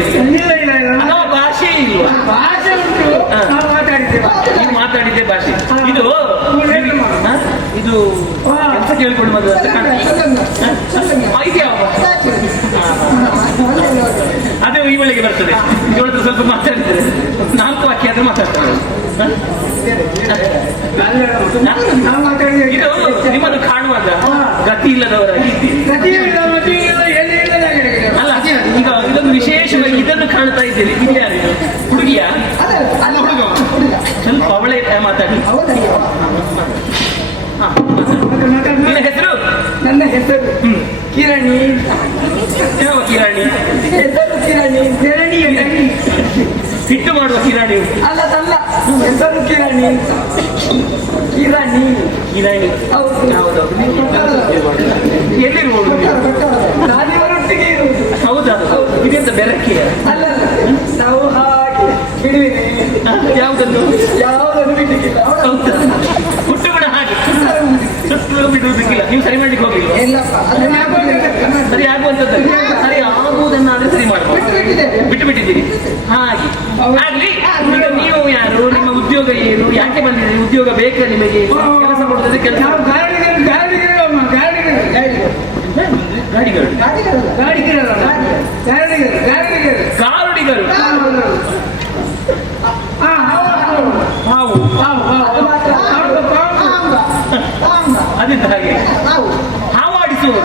ಇಲ್ವಾ ಅಥವಾ ಭಾಷೆ ಇಲ್ವಾ? ಭಾಷೆ ಉಂಟು, ನೀವು ಮಾತಾಡಿದ್ದೆ ಭಾಷೆ. ಇದು ಇದು ಕೆಲಸ ಕೇಳಿಕೊಂಡು ಬಂದ ಅದೇ ಈ ವೇಳೆಗೆ ಬರ್ತದೆ. ಇವತ್ತು ಸ್ವಲ್ಪ ಮಾತಾಡ್ತಾರೆ, 4 ವಾಕ್ಯ ಆದ್ರೂ ಮಾತಾಡ್ತಾರೆ. ಇದು ನಿಮ್ಮನ್ನು ಕಾಣುವಾಗ ಗತಿ ಇಲ್ಲದವರ ಅಲ್ಲ. ಈಗ ಇದೊಂದು ವಿಶೇಷವಾಗಿ ಇದನ್ನು ಕಾಣ್ತಾ ಇದ್ದೀರಿ. ಇಲ್ಲಿ ಯಾರು ಹುಡುಗಿಯ? ಸ್ವಲ್ಪ ಅವಳೇ ಮಾತಾಡಿ. ನಿನ್ನ ಹೆಸರು? ನನ್ನ ಹೆಸರು ಕಿರಣಿ. ಯಾವ ಕಿರಾಣಿ? ಹೆಸರು ಕಿರಣಿ. ಕಿರಣಿಯ ಹಿಟ್ಟು ಮಾಡುವ ಕಿರಾಣಿ? ಅಲ್ಲ, ಹೆಸರು ಕಿರಣಿ. ಕಿರಣಿ ಕಿರಾಣಿ. ಹೌದೌದು. ಎಲ್ಲಿರ್ಬೋದು? ರಾಜವರೊಟ್ಟಿಗೆ ಇರುವುದು. ಹೌದಾ? ಇದೆಂತ ಬೆರಕೆ? ಅಲ್ಲ, ನಾವು ಹಾಗೆ ಬಿಡುವಿರಿ. ಯಾವುದನ್ನು ಬಿಡ್ಲಿಕ್ಕಿಲ್ಲ. ಹೌದಾ? ಹುಟ್ಟು ಗುಣ ಹಾಗೆ ಸುಟ್ಟು ಬಿಡುವುದಕ್ಕಿಲ್ಲ. ನೀವು ಸರಿ ಮಾಡ್ಲಿಕ್ಕೆ ಹೋಗಿಲ್ಲ? ಸರಿ ಆಗುವಂತದ್ದು. ಸರಿ ಆಗುವುದನ್ನಾದ್ರೆ ಸರಿ ಮಾಡ್ಬೋದು. ಬಿಟ್ಟು ಬಿಟ್ಟಿದ್ದೀರಿ ಹಾಗೆ. ಆಗ್ಲಿ. ಈಗ ನೀವು ಯಾರು? ನಿಮ್ಮ ಉದ್ಯೋಗ ಏನು? ಯಾಕೆ ಬಂದಿದ್ದೀರಿ? ಉದ್ಯೋಗ ಬೇಕಾ ನಿಮಗೆ? ಕೆಲಸ ಕೊಡುತ್ತದೆ. ಕೆಲಸ ಗಾರುಡಿಗರು. ಹಾವು ಅದಿದ್ದ ಹಾಗೆ ಹಾವು ಆಡಿಸುವುದು.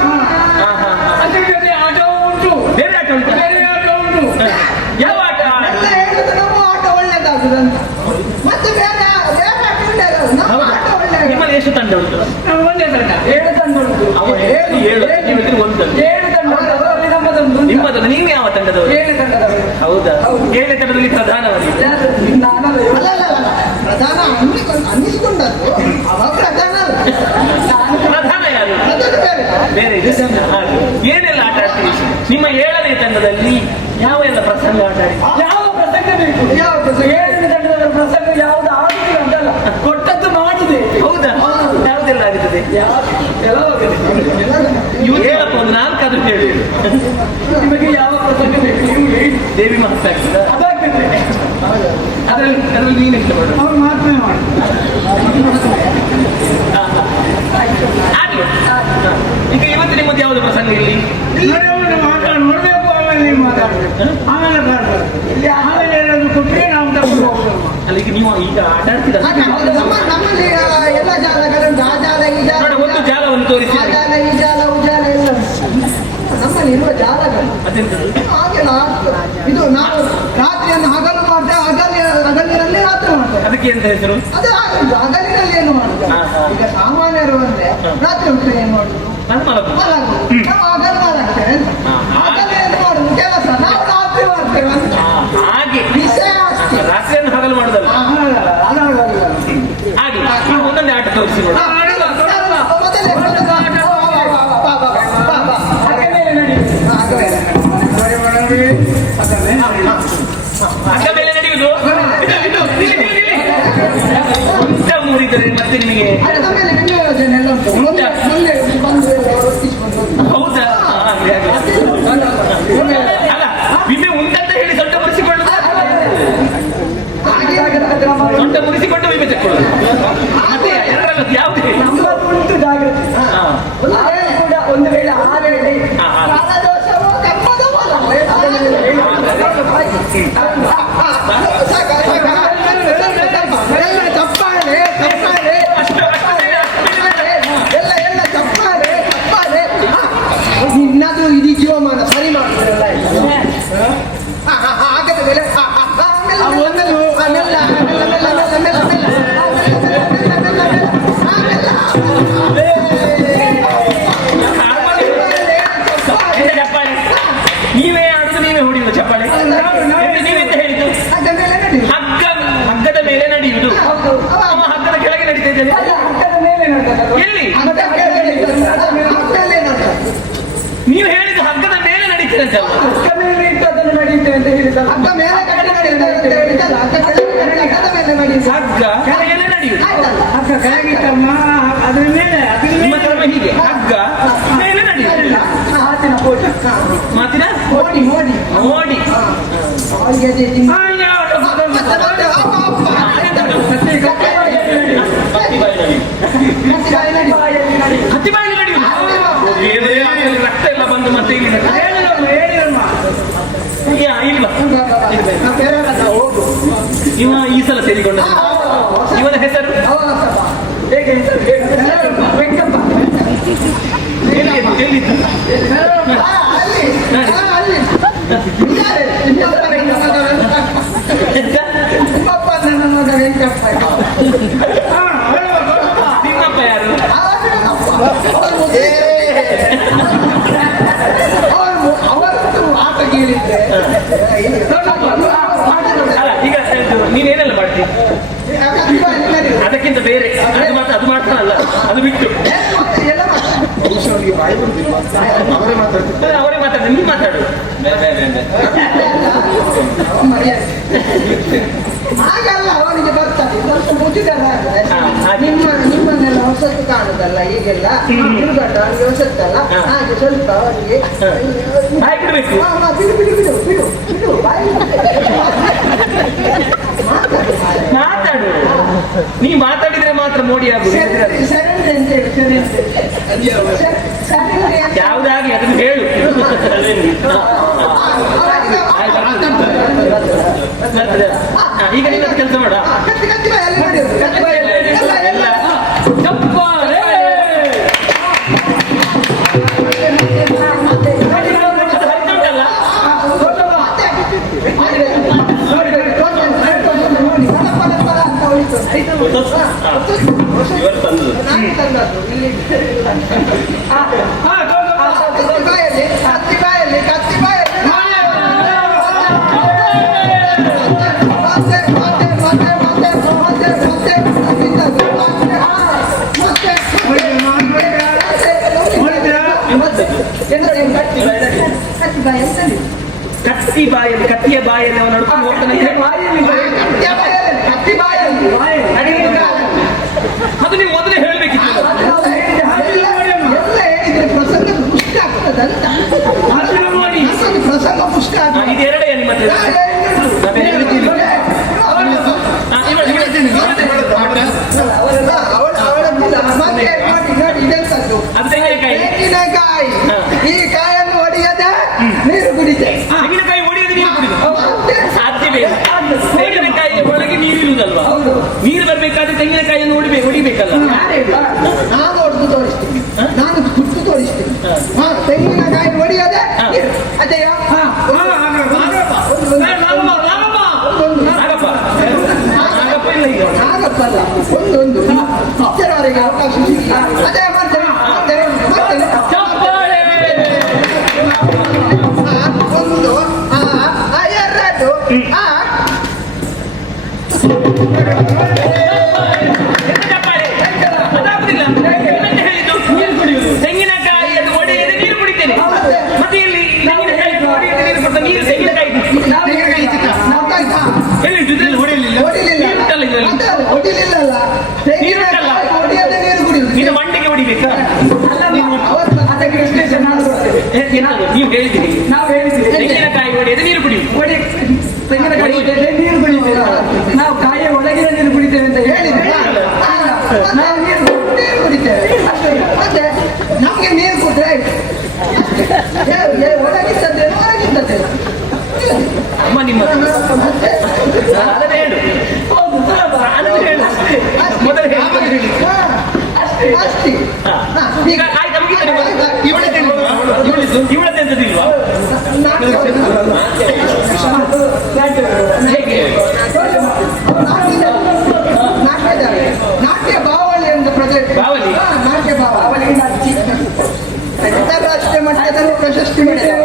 ಆಟ ಉಂಟು, ಬೇರೆ ಆಟ ಉಂಟು? ಯಾವ ಆಟ? ನಿಮ್ಮಲ್ಲಿ ಎಷ್ಟು ತಂಡ ಉಂಟು? ಒಂದೇ ತಂಡ. 7 ತಂಡ ಉಂಟು. 7 ಒಂದು ತಂಡ. 7 ತಂಡ. ನಿಮ್ಮದನ್ನು ನೀವು ಯಾವ ತಂಡದವರು? 7 ತಂಡದವರು. ಹೌದಾ? 7 ತಂಡದಲ್ಲಿ ಪ್ರಧಾನವಾಗಿ ಪ್ರಧಾನ ಅನ್ನಿಸಿಕೊಂಡದ್ದು ಅವ ಪ್ರಧಾನ. ಪ್ರಧಾನ ಯಾರು? ಬೇರೆ ಇದೆ. ಏನೆಲ್ಲ ಆಟ ಆಡ್ತೀರಿ? ನಿಮ್ಮ 7ನೇ ತಂಡದಲ್ಲಿ ಯಾವ ಎಲ್ಲ ಪ್ರಸಂಗ ಆಟ ಆಡಿ? ಯಾವ ಪ್ರಸಂಗ ಬೇಕು? ಯಾವ ಪ್ರಸಂಗ? 7ನೇ ತಂಡದ ಪ್ರಸಂಗ ಯಾವ್ದು ಆಗುದಿಲ್ಲ ಅಂತಲ್ಲ, ಕೊಟ್ಟದ್ದು ಮಾಡಿದೆ. ಹೌದಾ? ಯಾವುದೆಲ್ಲ ಆಗುತ್ತದೆ? ಹೇಳಪ್ಪ, ಒಂದು 4 ಆದ್ರೂ ಹೇಳಿ. ನಿಮಗೆ ಯಾವ ಪ್ರಸಂಗ ಬೇಕು? ನೀವು ಹೇಳಿ. ದೇವಿ ಮಹತ್ವ ಆಗ್ತದೆ ಅದಾಗ್ತದೆ. ಅದರಲ್ಲಿ ನೀನು ಇಷ್ಟ ಮಾಡು. ಅವ್ರು ಮಾತ್ರ ಮಾಡಿ. ಈಗ ಇವತ್ತು ನಿಮ್ಮದು ಯಾವುದು ಪ್ರಸಂಗ ಇಲ್ಲಿ? ನೋಡ್ಬೇಕು, ಆಮೇಲೆ ನೀವು ಮಾತಾಡ್ಬೇಕು. ಆಮೇಲೆ ಬರ್ಬೇಕು. ಇಲ್ಲಿ ಆಮೇಲೆ ಏನಾದ್ರು ಕೊಟ್ಟರೆ ನಾವು ತಗೊಂಡು ಹೋಗ್ಬೇಕು. ಅಲ್ಲ, ಈಗ ನೀವು ಈಗ ಆಟ ಆಡ್ತೀರ. ನಮ್ಮಲ್ಲಿ ಎಲ್ಲ ಜಾಲಗಳು ಆ ಜಾಲ ಈ ಜಾಲ, ಒಂದು ಜಾಲವನ್ನು ತೋರಿಸಿ. ಆ ಜಾಲ ಈ ಜಾಲ ಉಜಾಲ ಎಲ್ಲ ನಮ್ಮಲ್ಲಿ ಇರುವ ಜಾಲಗಳು. ಹಾಗೆಲ್ಲ ಇದು ನಾವು ರಾತ್ರಿಯನ್ನು ಹಗಲು ಮಾಡ್ತೇವೆ, ಹಗಲಿನಲ್ಲಿ ರಾತ್ರಿ ಮಾಡ್ತೇವೆ. ಅದಕ್ಕೆ ಎಂತ ಹೆಸರು? ಅದು ಹಗಲಿನಲ್ಲಿ ಏನು ಮಾಡ್ತೇವೆ. ಈಗ ಸಾಮಾನ್ಯರು ಅಂದ್ರೆ ರಾತ್ರಿ ಹೊತ್ತು ಏನ್ ಮಾಡುದು? ನಾವು ಹಗಲು ಮಾಡಾಕ್ತೇವೆ. ಹಗಲು ಏನು ಮಾಡುದು ಕೆಲಸ, ನಾವು ರಾತ್ರಿ ಮಾಡ್ತೇವೆ ಅಂತ ಹಾಗೆ. ವಿಷಯ ಅಷ್ಟೇ. ರಾತ್ರಿಯನ್ನು ಹಗಲು ಮಾಡುದಲ್ಲ ಹಾಗೆ. ಒಂದೊಂದೇ ಆಟ ತೋರಿಸಿ. ಅಕ್ಕ ಮೇಲೆ ನಡೆಯುವುದು ಉಂಟ ಮೂಡಿದರೆ ಮತ್ತೆ ನಿಮಗೆ. ಹೌದಾ? ಅಲ್ಲ, ವಿಮೆ ಉಂಟಂತ ಹೇಳಿ ಸೊಂಟ ಮುರಿಸಿಕೊಳ್ಳುದು, ಸೊಂಟ ಮುರಿಸಿಕೊಂಡು ವಿಮೆ ತಕ್ಕೊಳ್ಳೋದು. ಅದೇ ಎರಡಲ್ಲ ಯಾವುದೇ ಉಂಟು ಜಾಗ್ರತೆ. ಒಂದು ವೇಳೆ ಆ ವೇಳೆ ನಿನ್ನದು ಇಡೀ ಜೀವಮಾನ ಸರಿ ಮಾಡ್ತಾರಲ್ಲ. ಆಗದ ಮೇಲೆ ನೀವೇ ಆಡುದು, ನೀವೇ ಹೊಡಿಯುವುದು ಚಪ್ಪಾಳೆ. ನೀವೆಂತ ಹೇಳಿದ್ದು? ಹಗ್ಗದ ಮೇಲೆ ನಡೆಯುವುದು. ಅವ ಹಗ್ಗದ ಕೆಳಗೆ ನಡೀತಾ ಇದ್ದೇನೆ. ಎಲ್ಲಿ? ನೀವು ಹೇಳಿದ್ದು ಹಗ್ಗದ ಮೇಲೆ ನಡೀತೀರಂತಲ್ಲ. ಹಗ್ಗ ಮೇಲೆ ಇಟ್ಟು ಅದನ್ನು ನಡೀತೆ ಅಂತ ಹೇಳಿದ್ದಲ್ಲ. ಹಗ್ಗ ಮೇಲೆ ಹಗ್ಗ ಕೆಳಗೆ ನಡೆಯುವುದು. ಹಗ್ಗ ಕೆಳಗಿಟ್ಟಮ್ಮ ಅದ್ರ ಮೇಲೆ ನಿಮ್ಮ ಕ್ರಮ ಹೀಗೆ. ಹಗ್ಗ ಮೇಲೆ ನಡೆಯುವುದು. ಮಾತಿನ ಪೋಟ. ಮಾತಿನ ನೋಡಿ ನೋಡಿ ನೋಡಿ ಅವಳಿಗೆ ಅದೇ ತಿಂಡಿ. ಹಾ, ಯಾವ್ದು? ಮತ್ತೆ ಅಪ್ಪ, ಅಪ್ಪ. ಕತ್ತಿ ಬಾಯಿನಲ್ಲಿ ಕತ್ತಿ ಬಾಯಿನಲ್ಲಿ ನಡೆಯುವುದು ರಕ್ತ ಎಲ್ಲ ಬಂದು ಮತ್ತೆ ಇಲ್ಲಿ ಹೇಳಿರಮ್ಮ, ಹೇಳಿರಮ್ಮ. ಇಲ್ವಾ ಬೇರೆಯವರನ್ನ ಹೋಗು. ಇವ ಈ ಸಲ ಸೇರಿಕೊಂಡ ಇವನ ಹೆಸರು ಅವನಪ್ಪ. ಹೇಗೆ ಹೆಸರು ವೆಂಕಪ್ಪ. ಎಲ್ಲಿದ್ದು ಅಲ್ಲಿ. ಅಲ್ಲಿ. ಇದ್ದಾರೆ. ಇನ್ನೊಬ್ಬ ವೆಂಕಪ್ಪ. ನಿಮ್ಮಪ್ಪ ನನ್ನ ಮಗ ವೆಂಕಪ್ಪ. ಹಾ, ಹೇಳುವ. ನಿಮ್ಮಪ್ಪ ಯಾರು ಅವರದ್ದು ಆಟ ಕೇಳಿದ್ರೆ ಅಲ್ಲ ಈಗ ನೀನೇನೆಲ್ಲ ಮಾಡ್ತಿ ಅದಕ್ಕಿಂತ ಬೇರೆ ಅದು ಮಾತ್ರ ಅಲ್ಲ ಅದು ಬಿಟ್ಟು ಅವರೇ ಮಾತಾಡ್ತಾರೆ ನೀನು ಮಾತಾಡು ಹಾಗಲ್ಲ ಅವನಿಗೆ ಬರ್ತಾರೆ ಸ್ವಲ್ಪ ಮುಜುಗರ ಆದ್ರೆ ಹಾಗೆ. ನಿಮ್ಮನ್ನೆಲ್ಲ ಹೊಸತ್ತು ಕಾಣುದಲ್ಲ ಈಗೆಲ್ಲ ಹುಡುಗಾಟ ಅವನಿಗೆ ಹೊಸತ್ತಲ್ಲ ಹಾಗೆ ಸ್ವಲ್ಪ ಅವನಿಗೆ ಬಾಯ್ ಬಿಡ್ಬೇಕು ಬಿಡು ಬಿಡು ಬಿಡು ಬಿಡು ಬಿಡು ಬಾಯಿ ಮಾತಾಡು ನೀ ಮಾತಾಡಿದ್ರೆ ಮಾತ್ರ ಮೋಡಿ ಆಗುದು ಸರೆಂಡ್ರೆ ಅಂತ ಹೇಳಿ ಸರೆಂಡ್ರೆ ಅಂತ ಯಾವ್ದಾಗಿ ಅದನ್ನು ಹೇಳು ಈಗ ನಿನ್ನ ಕೆಲಸ ಮಾಡ ಕತ್ತಿ ಕತ್ತಿ ಬಾಯಲ್ಲಿ ನಡೆಯೋದು ಕತ್ತಿ ಬಾಯಲ್ಲಿ ಎಲ್ಲ ಎಲ್ಲ ಇವರು ತಂದು ಕತ್ತಿ ಬಾಯಲ್ಲಿ ಕತ್ತಿಯ ಬಾಯಲ್ಲಿ ಅವನು ನಡ್ಕೊಂಡು ಹೋಗ್ತಾನೆ ಅದು ನೀವು ಮೊದಲೇ ಹೇಳಬೇಕಿತ್ತು ಪ್ರಸಂಗ ಪುಷ್ಟ ಇದು ಎರಡೇ ನಿಮ್ಮ ಹತ್ರ ಅದು ತೆಂಗಿನಕಾಯಿ ಈ ಕಾಯನ್ನು ಹೊಡೆಯದೆ ನೀರು ಕುಡಿತೆ ತೆಂಗಿನಕಾಯಿ ಹೊಡೆಯದೆ ನೀರು ಕುಡಿದು ಸಾಧ್ಯವೇ ಇಲ್ಲ. ತೆಂಗಿನಕಾಯಿಯ ಒಳಗೆ ನೀರು ಇರುವುದಲ್ವಾ ನೀರು ಬರ್ಬೇಕಾದ್ರೆ ತೆಂಗಿನಕಾಯಿಯನ್ನು ಹೊಡಿಬೇಕಲ್ಲ ನಾನು ಹೊಡೆದು ತೋರಿಸ್ತೀನಿ ನಾನು ಕುಟ್ಟು ತೋರಿಸ್ತೀನಿ ತೆಂಗಿನಕಾಯಿ ಹೊಡೆಯದೆ ಅದೇಯ ನಾಗಪ್ಪ ಇಲ್ಲ ಈಗ ನಾಗಪ್ಪಲ್ಲ ಒಂದೊಂದು ಇತರವರಿಗೆ ಅವಕಾಶ ಸಿಗಲಿ ಅದೇ ಮಾಡ್ತೇನೆ ಒಂದು ಎರಡು ಅದಾಗುದಿಲ್ಲ ಹೇಳಿದ್ದು ತೆಂಗಿನಕಾಯಿಯನ್ನು ಹೊಡೆಯದೆ ನೀರು ಕುಡಿತೇನೆ ಮತ್ತೆ ಇಲ್ಲಿ ತೆಂಗಿನಕಾಯಿ ಹೊಡೆಯದೆ ನೀರು ಕೊಡ್ತಾ ನೀರು ತೆಂಗಿನಕಾಯಿ ಹೊಡಿಲಿಲ್ಲಲ್ಲ ಹೊಡಿಯದೆ ನೀರು ಕುಡಿಯುದು ನೀನು ಮಂಡಿಗೆ ಹೊಡಿಬೇಕಾ ಅದಕ್ಕೆ ವಿಶ್ಲೇಷಣೆ ನಾನು ಕೊಡ್ತೇವೆ ನೀವು ಹೇಳಿದ್ದೀರಿ ನಾವು ಹೇಳಿದ್ದೀವಿ ತೆಂಗಿನಕಾಯಿ ಹೊಡೆಯದೆ ನೀರು ಕುಡಿಯುದು ತೆಂಗಿನಕಾಯಿ ಹೊಡೆಯದೆ ನೀರು ಕುಡಿತೇವೆ ನಾವು ಕಾಯಿಯ ಒಳಗಿನ ನೀರು ಕುಡಿತೇವೆ ಅಂತ ಹೇಳಿದ್ವಿ ನಾವು ನೀರು ಕುಡಿತೇವೆ ಮತ್ತೆ ನಮ್ಗೆ ನೀರು ಕೊಟ್ರೆ ಒಳಗಿದ್ದದ್ದೇನು ಹೊರಗಿದ್ದದ್ದೇನು ಅಮ್ಮ ನಿಮ್ಮ ಅದನ್ನೇ ಹೇಳು ಮೊದಲು ಹೇಳಿ ಅಷ್ಟೇ ಈಗ ಆಯ್ತು ಇವಳದ್ದು ಎಂತದಿಲ್ವಾ ಹೇಗೆ ನಾಟ್ಯ ಬಾವಳಿ ಎಂದು ಪ್ರದೇಶ ಬಾವಲಿ? ನಾಟ್ಯ ಬಾವಳಿ ಅಂತಾರಾಷ್ಟ್ರೀಯ ಮಟ್ಟದಲ್ಲಿ ಪ್ರಶಸ್ತಿ ಪಡೆದಿದೆ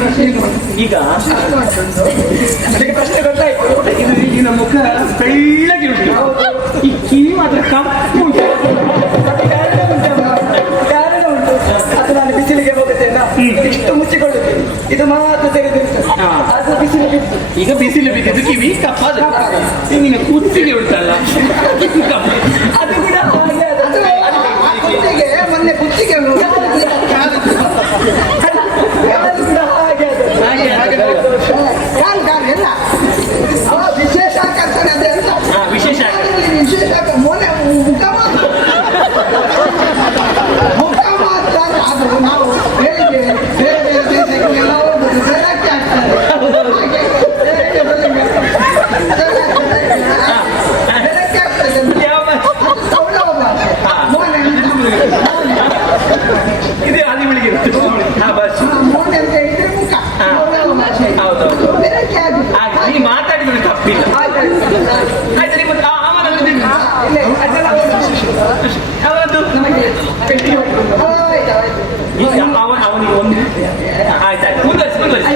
ಪ್ರಶ್ನೆ ಉಂಟು ಈಗ. ಅದಕ್ಕೆ ಪ್ರಶ್ನೆ ಗೊತ್ತಾಯ್ತು. ಇದು ಈಗಿನ ಮುಖ ಬೆಳ್ಳಗೆ ಉಂಟು, ಈ ಕಿವಿ ಮಾತ್ರ ಕಪ್ಪು ಉಂಟು. ಅದು ನಾನು ಬಿಸಿಲಿಗೆ ಹೋಗುತ್ತೇನೆ, ಇಷ್ಟು ಮುಚ್ಚಿಕೊಳ್ಳುತ್ತೇನೆ, ಇದು ಮಾತ್ರ ತೆಗೆದಿರ್ತದೆ, ಅದು ಬಿಸಿಲು ಬಿತ್ತು. ಈಗ ಬಿಸಿಲು ಬಿದ್ದಿದ್ದು ಕಿವಿ ಕಪ್ಪಾದ, ನಿನ್ನ ಕುತ್ತಿಗೆ ಉಂಟಲ್ಲ ಅದು ಕೂಡ ಹಾಗೆ ಕುತ್ತಿಗೆ, ಮೊನ್ನೆ ಕುತ್ತಿಗೆ ಅದು ಕೂಡ ಹಾಗೆ ಕಾಲು ಎಲ್ಲ ವಿಶೇಷ ಆಕರ್ಷಣೆ ಅದೇ ಅಂತ. ವಿಶೇಷ ವಿಶೇಷ ಮೊನ್ನೆ ಮುಖ ಮಾತ್ರ ಅದು ನಾವು ಬೇರೆ ಬೇರೆ ದೇಶಕ್ಕೆಲ್ಲ ಹೋಗುದು ಬೆಳಗ್ಗೆ ಆಗ್ತದೆ, ಹಾಗೆ ಬೆಳಗ್ಗೆ ಆಗ್ತದೆ. ಇದೆ ಆದಿಮಳಿಗೆ ಇತ್ತು. ಮೋನೆ ಅಂತ ಹೇಳಿದ್ರೆ ಮುಖ, ಹೌದೌದು. ಬೆಳಗ್ಗೆ ಆಗುತ್ತೆ. ನೀ ಮಾತಾಡಿದ್ರೆ ತಪ್ಪಿಲ್ಲ. ಆಯ್ತು ನಿಮ್ಮ ಅವನದ್ದು ಅವನಿಗೆ ಒಂದು ಆಯ್ತಾಯ್ತು. ಮುಂದುವರಿಸಿ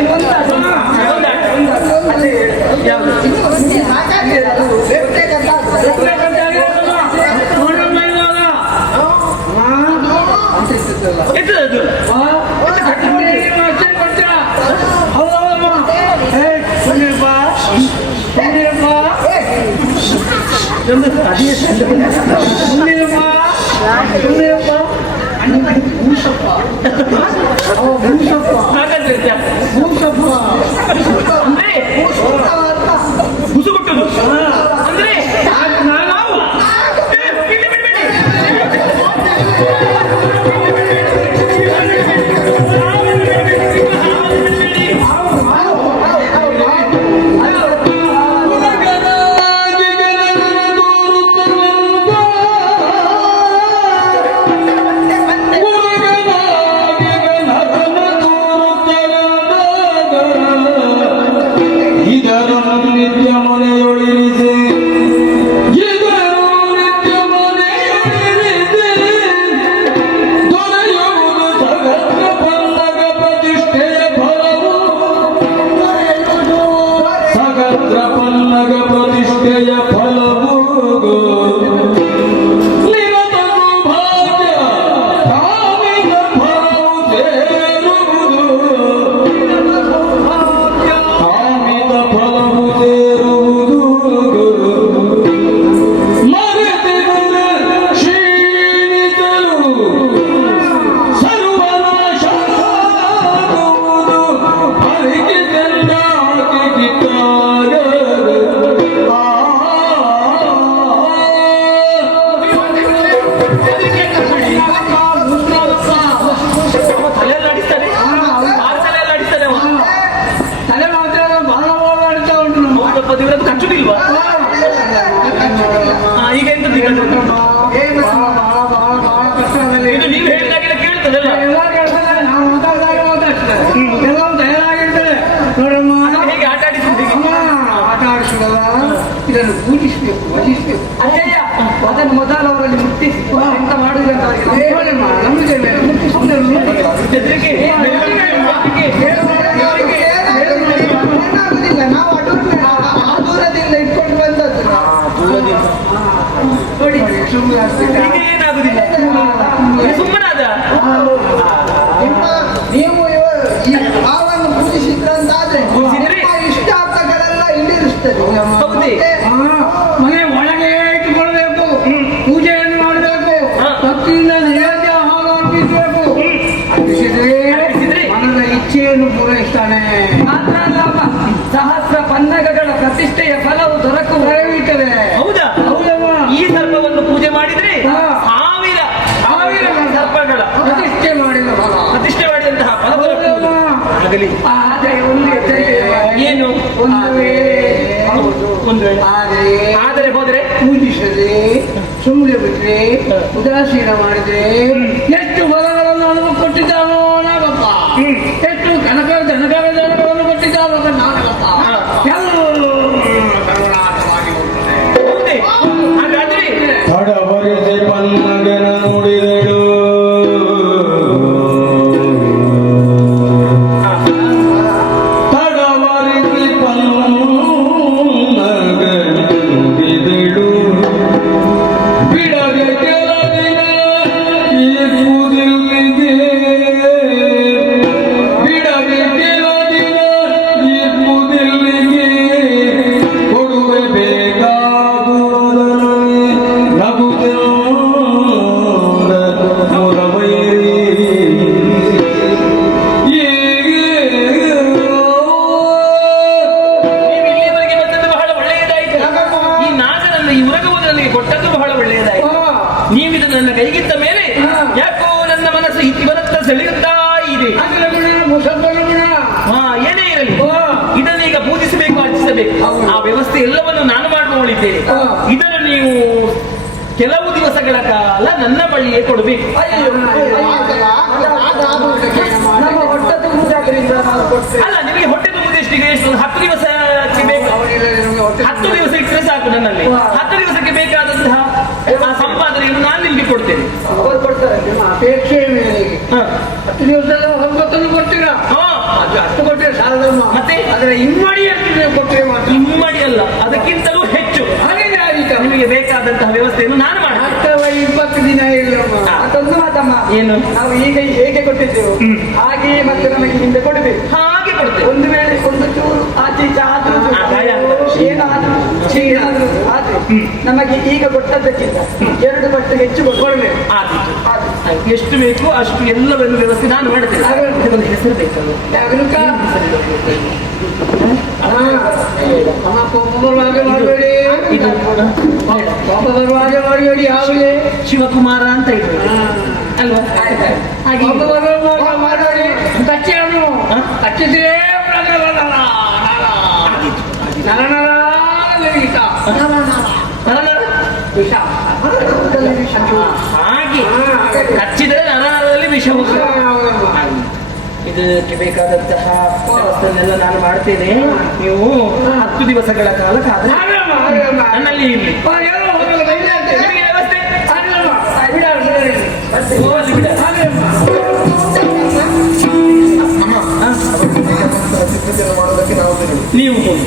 ಎಂತದ್ದು ಬುಸು ಕೊಟ್ಟದು ಅಂದ್ರೆ ಕಚ್ಚುದಿಲ್ವಾ? ಈಗ ಎಂತ ಇದು ನೀವು ಹೇಳಿದಾಗೆಲ್ಲ ಕೇಳ್ತದಲ್ಲ. ಹೇಗೆ ಆಟ ಆಡಿಸುದು? ಆಟ ಆಡಿಸುದಲ್ಲ, ಇದನ್ನು ಪೂಜಿಸಬೇಕು, ವಹಿಸಬೇಕು. ಅಯ್ಯಯ್ಯ, ಅದನ್ನು ಮೊದಲು ಅವರಲ್ಲಿ ಮುಟ್ಟಿಸಿ ಎಂತ ಮಾಡುವುದಂತ ಏನಾಗುದಿಲ್ಲ. ನಾವು ಆ ದೂರದಿಂದ ಇಟ್ಕೊಂಡು ಬಂದದ್ದು ನೋಡಿ, ಸುಮ್ಮನೆ ಏನಾಗುದಿಲ್ಲ, ಸುಮ್ಮನಾದ. ನೀವು ಈ ಭಾವವನ್ನು ಪೂಜಿಸಿದ್ರಂತಾದ್ರೆ ಇಷ್ಟಾರ್ಥಗಳೆಲ್ಲ ಈಡೇರಿಸ್ತದೆ. ಮನೆ ಒಳಗೆ ಇಟ್ಟುಕೊಳ್ಬೇಕು, ಪೂಜೆಯನ್ನು ಮಾಡಬೇಕು, ಭಕ್ತಿಯಿಂದ ನೈವೇದ್ಯ ಹಾಲು ಅರ್ಪಿಸಬೇಕು. ಅರ್ಪಿಸಿದ್ರೆ ಮನದ ಇಚ್ಛೆಯನ್ನು ಪೂರೈಸ್ತಾನೆ. ಮಾತ್ರ ಅಲ್ಲಪ್ಪ, ಸಹಸ್ರ ಪನ್ನಗಗಳ ಪ್ರತಿಷ್ಠೆಯ ಫಲವು ದೊರಕುತ್ತದೆ. ಹೌದಾ? ಹೌದಮ್ಮ. ಈ ಸರ್ಪವನ್ನು ಪೂಜೆ ಮಾಡಿದ್ರೆ ಸಾವಿರ ಸರ್ಪಗಳ ಪ್ರತಿಷ್ಠೆ ಮಾಡಿದ ಫಲ, ಪ್ರತಿಷ್ಠೆ ಮಾಡಿದಂತಹ ಫಲ ಆಗಲಿ. ಆದರೆ ಒಂದು ಎಚ್ಚರಿಕೆ, ಏನು? ಒಂದು ಆದರೆ ಹೋದರೆ ಪೂಜಿಸದೆ ಸುಮ್ಮನೆ ಬಿಟ್ರೆ, ಉದಾಸೀನ ಮಾಡಿದ್ರೆ ಎಷ್ಟು ಫಲಗಳನ್ನು ಅನುಭವ ಕೊಟ್ಟಿದ್ದಾನೋ ನಾಗಪ್ಪ, ಎಷ್ಟು ಕನಕರ ಜನಗಳನ್ನು ಕೊಟ್ಟಿದ್ದಾನೋ ನಾಗಪ್ಪ, ಎಲ್ಲರೂ ಕರುಣಾಕರವಾಗಿ ಹೋಗುತ್ತದೆ. ಹಾಗಾದ್ರೆ ತಡವರಿಸಿ ಪನ್ನಗನ ನುಡಿದಳು ಬೇಕು. ಆ ವ್ಯವಸ್ಥೆ ಎಲ್ಲವನ್ನು ನಾನು ಮಾಡುವವಳಿದ್ದೇನೆ. ಇದನ್ನು ನೀವು ಕೆಲವು ದಿವಸಗಳ ಕಾಲ ನನ್ನ ಬಳಿಯೇ ಕೊಡಬೇಕು. ಅಲ್ಲ, ನಿಮಗೆ ಹೊಟ್ಟೆ ತುಂಬುದಷ್ಟಿಗೆ ಎಷ್ಟು 10 ದಿವಸಕ್ಕೆ ಬೇಕು. 10 ದಿವಸ ಇಟ್ಟರೆ ಸಾಕು. ನನ್ನಲ್ಲಿ 10 ದಿವಸಕ್ಕೆ ಬೇಕಾದಂತಹ ಆ ಸಂಪಾದನೆಯನ್ನು ನಾನು ನಿಮ್ಗೆ ಕೊಡ್ತೇನೆ. ಅವರು ಕೊಡ್ತಾರೆ ನಿಮ್ಮ ಅಪೇಕ್ಷೆ ಮೇರೆಗೆ 10 ದಿವಸದಲ್ಲಿ ಹೊರಗೊತ್ತನ್ನು ಕೊಡ್ತೀರಾ? ಅಷ್ಟು ಕೊಟ್ಟರೆ ಸಾಲದಮ್ಮ. ಮತ್ತೆ ಅದರ ಇಮ್ಮಡಿ ಎಷ್ಟು ಕೊಟ್ಟರೆ ಮಾತ್ರ. ಇಮ್ಮಡಿ ಅಲ್ಲ, ಅದಕ್ಕಿಂತಲೂ ಹೆಚ್ಚು ನಿಮಗೆ ಬೇಕಾದಂತಹ ವ್ಯವಸ್ಥೆಯನ್ನು ನಾನು ಮಾಡ್ತೇನೆ. 20 ದಿನ ಇಲ್ಲಮ್ಮ. ಅದೊಂದು ಮಾತಮ್ಮ, ಏನು ನಾವು ಈಗ ಹೇಗೆ ಕೊಟ್ಟಿದ್ದೆವು ಹಾಗೆಯೇ ಮತ್ತೆ ನಮಗೆ ಹಿಂದೆ ಕೊಡಬೇಕು. ಹಾಗೆ ಕೊಡ್ತೇವೆ. ಒಂದು ವೇಳೆ ಒಂದು ಚೂರು ಆಚೆ ಈಚೆ ಆದ್ರೂ ಏನಾದ್ರೂ ಏನಾದ್ರೂ ಆದ್ರೆ ನಮಗೆ ಈಗ ಕೊಟ್ಟದ್ದಕ್ಕಿಂತ 2 ಪಟ್ಟು ಹೆಚ್ಚು ಕೊಡಬೇಕು. ಆದೀತು. ಎಷ್ಟು ಬೇಕು ಅಷ್ಟು ಎಲ್ಲವನ್ನು ವ್ಯವಸ್ಥೆ ನಾನು ಮಾಡ್ತೇನೆ. ಇದೊಂದು ಹೆಸರು ಬೇಕಲ್ಲ. ಮಾಡಬೇಡಿ, ಇದು ಪಾಪ ಬರುವಾಗೆ ಮಾಡಬೇಡಿ. ಯಾವುದೇ ಶಿವಕುಮಾರ ಅಂತ ಇರ್ಬೇಕು ಅಲ್ವಾ? ಹಾಗೆ ಪಾಪ ಬರುವಾಗ ಮಾಡಬೇಡಿ. ಕಚ್ಚಿಯನ್ನು ಕಚ್ಚಿದ್ರೆ ಹಾಗೆ ಕಚ್ಚಿದರೆ ನರನರದಲ್ಲಿ ವಿಷ ಹೋಗ್ತದೆ. ಇದಕ್ಕೆ ಬೇಕಾದಂತಹ ವ್ಯವಸ್ಥೆಯನ್ನೆಲ್ಲ ನಾನು ಮಾಡ್ತೇನೆ. ನೀವು 10 ದಿವಸಗಳ ಕಾಲ ಕಾದ ನನ್ನಲ್ಲಿ ಇರ್ಲಿ. ನಿಮಗೆ ವ್ಯವಸ್ಥೆ ಹೋಗಲಿ ಬಿಡ. ಮಾಡೋದಕ್ಕೆ ನಾವು ನೀವು ಹೋಗಿ